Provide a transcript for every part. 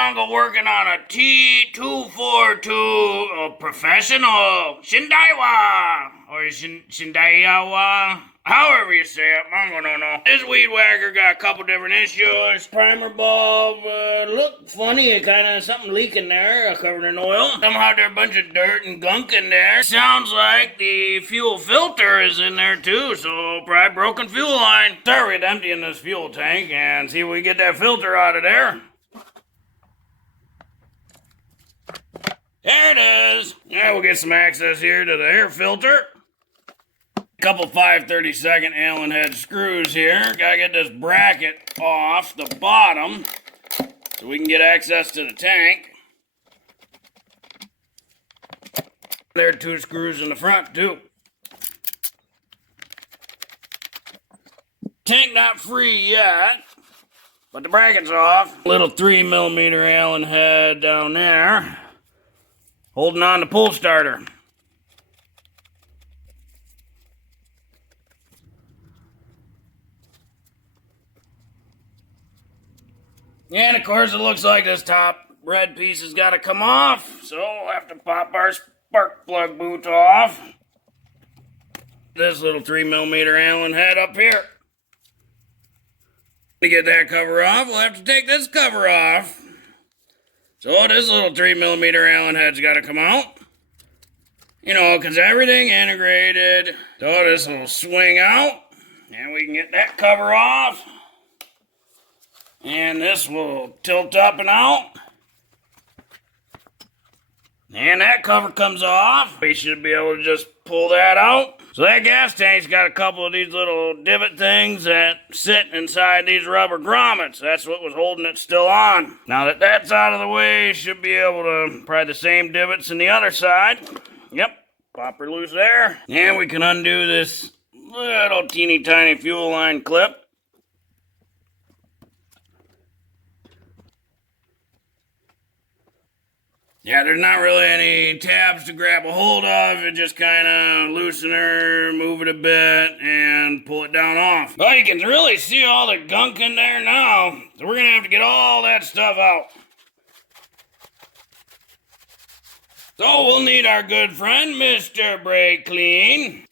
Mongo working on a T242, a professional Shindaiwa, or Shindaiwa, however you say it, Mongo don't know. This weed whacker got a couple different issues. Primer bulb looked funny, it kind of something leaking there, covered in oil. Somehow there's a bunch of dirt and gunk in there. Sounds like the fuel filter is in there too, so probably broken fuel line. Start with emptying this fuel tank and see if we get that filter out of there. There it is. Now we'll get some access here to the air filter. Couple 5/32 Allen head screws here. Gotta get this bracket off the bottom so we can get access to the tank. There are 2 screws in the front too. Tank not free yet, but the bracket's off. Little 3mm Allen head down there, holding on the pull starter. And of course it looks like this top red piece has got to come off, so we'll have to pop our spark plug boot off. This little 3mm Allen head up here. To get that cover off, we'll have to take this cover off. So this little 3mm Allen head's got to come out. You know, because everything integrated. So this will swing out, and we can get that cover off. And this will tilt up and out. And that cover comes off. We should be able to just pull that out. So that gas tank's got a couple of these little divot things that sit inside these rubber grommets. That's what was holding it still on. Now that that's out of the way, should be able to pry the same divots in the other side. Yep, pop her loose there. And we can undo this little teeny tiny fuel line clip. Yeah, there's not really any tabs to grab a hold of. It just kind of loosen her, move it a bit, and pull it down off. But you can really see all the gunk in there now. So we're going to have to get all that stuff out. So we'll need our good friend, Mr. Brake Clean.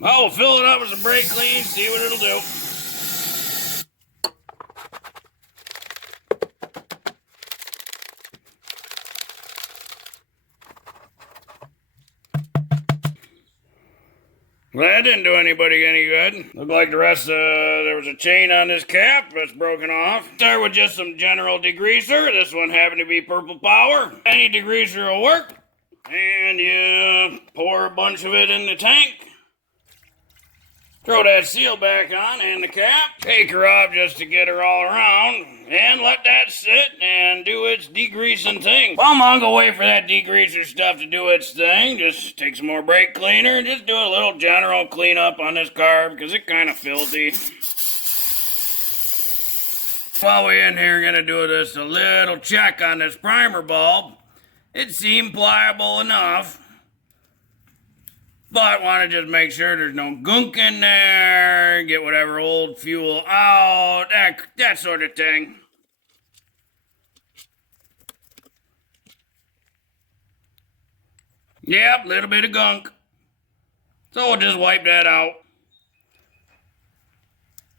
Well, we'll fill it up with some brake clean, see what it'll do. Well, that didn't do anybody any good. Looked like the rest there was a chain on this cap that's broken off. Start with just some general degreaser. This one happened to be Purple Power. Any degreaser will work. And you pour a bunch of it in the tank. Throw that seal back on and the cap. Take her off just to get her all around. And let that sit and do its degreasing thing. While Mongo wait for that degreaser stuff to do its thing, just take some more brake cleaner and just do a little general cleanup on this carb because it's kind of filthy. While we're in here, gonna do just a little check on this primer bulb. It seemed pliable enough. But want to just make sure there's no gunk in there, get whatever old fuel out, that sort of thing. Yep, little bit of gunk. So we'll just wipe that out.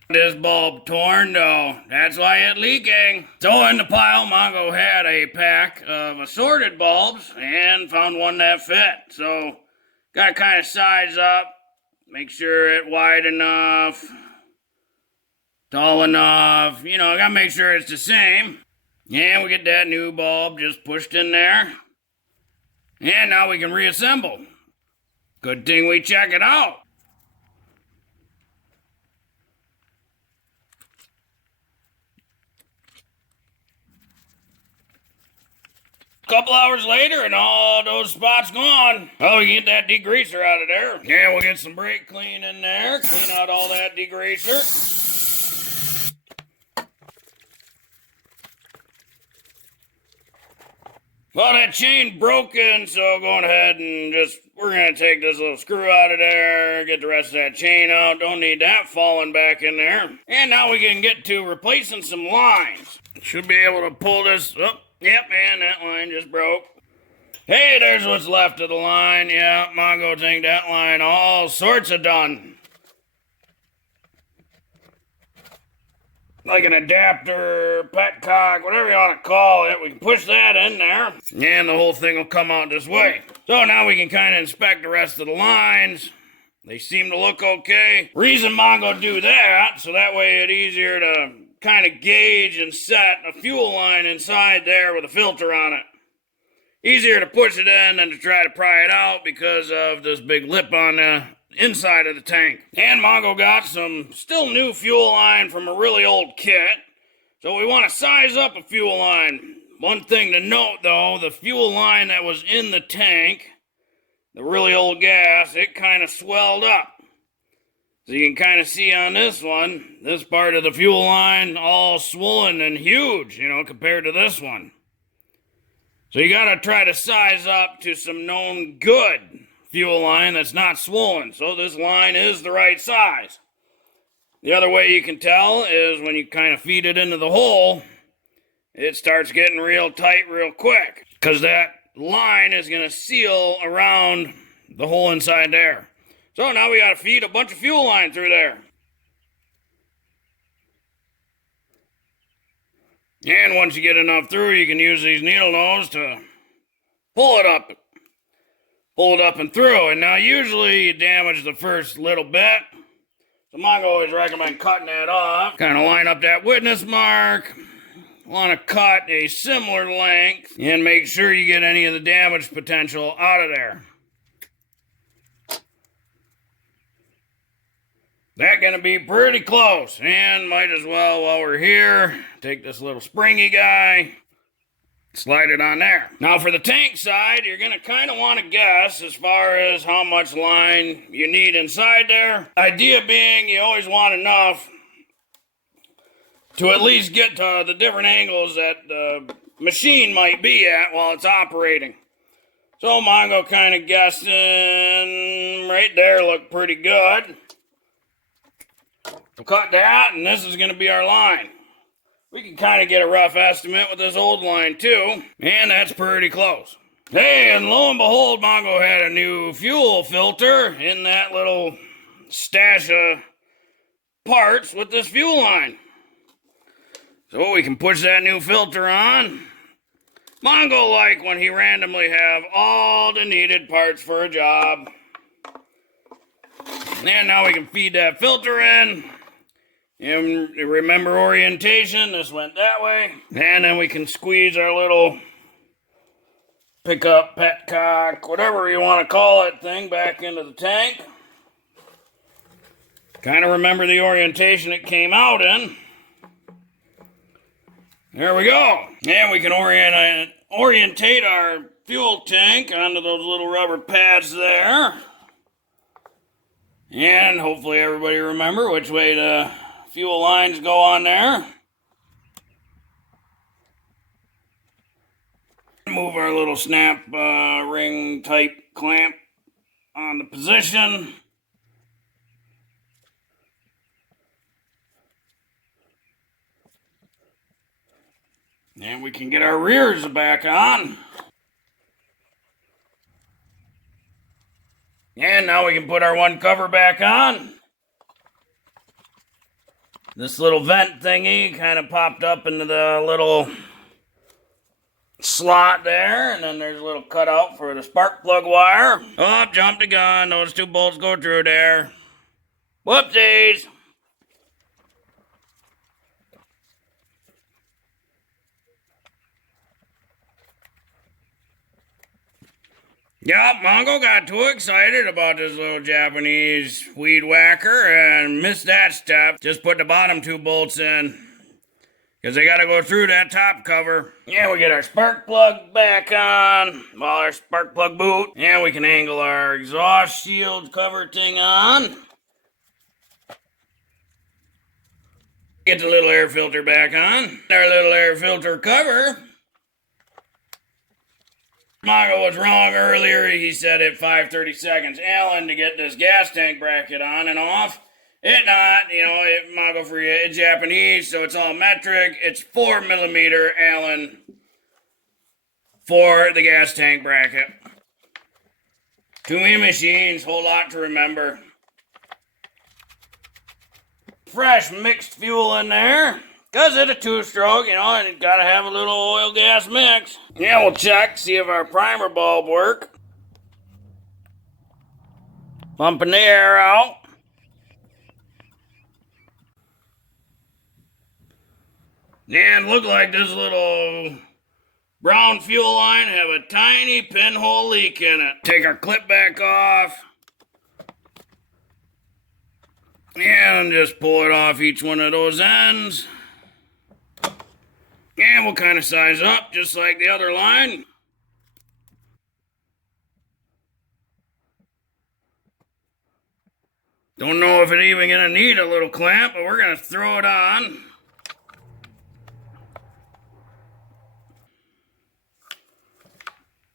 This bulb torn though, that's why it's leaking. So in the pile, Mongo had a pack of assorted bulbs and found one that fit. So gotta kind of size up, make sure it's wide enough, tall enough, you know, gotta make sure it's the same. And we get that new bulb just pushed in there. And now we can reassemble. Good thing we check it out. Couple hours later and all those spots gone. Oh, we get that degreaser out of there. Yeah, we'll get some brake clean in there. Clean out all that degreaser. Well, that chain broken, so going ahead and we're going to take this little screw out of there, get the rest of that chain out. Don't need that falling back in there. And now we can get to replacing some lines. Should be able to pull this, oh, yep, and that line just broke. Hey, there's what's left of the line. Yeah, Mongo think that line all sorts of done. Like an adapter, petcock, whatever you want to call it. We can push that in there, and the whole thing will come out this way. So now we can kind of inspect the rest of the lines. They seem to look okay. Reason Mongo do that, so that way it's easier to kind of gauge and set a fuel line inside there with a filter on it. Easier to push it in than to try to pry it out because of this big lip on the inside of the tank. And Mongo got some still new fuel line from a really old kit. So we want to size up a fuel line. One thing to note though, the fuel line that was in the tank, the really old gas, it kind of swelled up. So you can kind of see on this one, this part of the fuel line all swollen and huge, compared to this one. So you got to try to size up to some known good fuel line that's not swollen. So this line is the right size. The other way you can tell is when you kind of feed it into the hole, it starts getting real tight real quick, because that line is going to seal around the hole inside there. So now we got to feed a bunch of fuel line through there. And once you get enough through, you can use these needle nose to pull it up and through. And now usually you damage the first little bit. So Mongo always recommend cutting that off. Kind of line up that witness mark. Want to cut a similar length and make sure you get any of the damage potential out of there. That's going to be pretty close. And might as well, while we're here, take this little springy guy, slide it on there. Now for the tank side, you're going to kind of want to guess as far as how much line you need inside there. Idea being, you always want enough to at least get to the different angles that the machine might be at while it's operating. So Mongo kind of guessing right there, looked pretty good. We'll cut that, and this is going to be our line. We can kind of get a rough estimate with this old line too, and that's pretty close. Hey, and lo and behold, Mongo had a new fuel filter in that little stash of parts with this fuel line. So we can push that new filter on. Mongo like when he randomly have all the needed parts for a job. And now we can feed that filter in. And remember orientation, this went that way. And then we can squeeze our little pickup, petcock, whatever you want to call it thing back into the tank. Kind of remember the orientation it came out in. There we go. And we can orientate our fuel tank onto those little rubber pads there. And hopefully everybody remember which way the fuel lines go on there. Move our little snap ring type clamp on the position. And we can get our rears back on. And now we can put our one cover back on. This little vent thingy kind of popped up into the little slot there. And then there's a little cutout for the spark plug wire. Oh, jumped the gun. Those two bolts go through there. Whoopsies. Yup, Mongo got too excited about this little Japanese weed whacker and missed that step. Just put the bottom two bolts in, because they got to go through that top cover. Yeah, we get our spark plug back on, well, our spark plug boot. And we can angle our exhaust shield cover thing on. Get the little air filter back on. Our little air filter cover Mongo was wrong earlier. He said it 5:30 seconds. Allen, to get this gas tank bracket on and off. It not, Mongo for you, it's Japanese, so it's all metric. It's 4mm Allen for the gas tank bracket. 2E machines, whole lot to remember. Fresh mixed fuel in there. Because it's a two-stroke, and you gotta have a little oil-gas mix. Yeah, we'll check, see if our primer bulb work. Pumping the air out. And look like this little brown fuel line have a tiny pinhole leak in it. Take our clip back off. And just pull it off each one of those ends. And we'll kind of size up just like the other line. Don't know if it's even going to need a little clamp, but we're going to throw it on.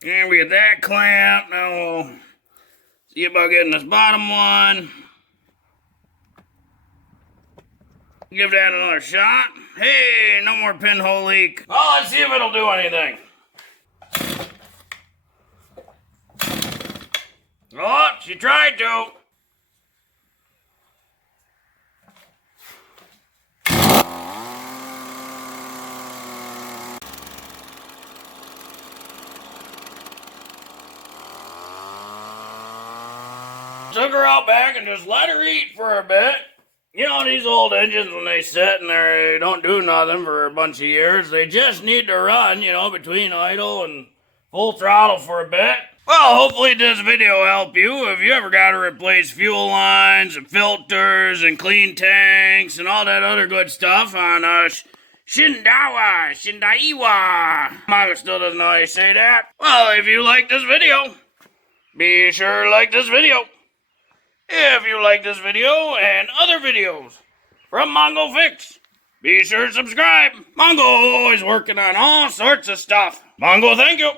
And we get that clamp. Now we'll see about getting this bottom one. Give that another shot. Hey, no more pinhole leak. Well, let's see if it'll do anything. Oh, she tried to. Took her out back and just let her eat for a bit. These old engines, when they sit and they don't do nothing for a bunch of years, they just need to run, between idle and full throttle for a bit. Well, hopefully this video helped you. If you ever got to replace fuel lines and filters and clean tanks and all that other good stuff on Shindaiwa. Mongo still doesn't know how you say that. Well, if you like this video, be sure to like this video. If you like this video and other videos from Mongo Fix, be sure to subscribe. Mongo always working on all sorts of stuff. Mongo, thank you.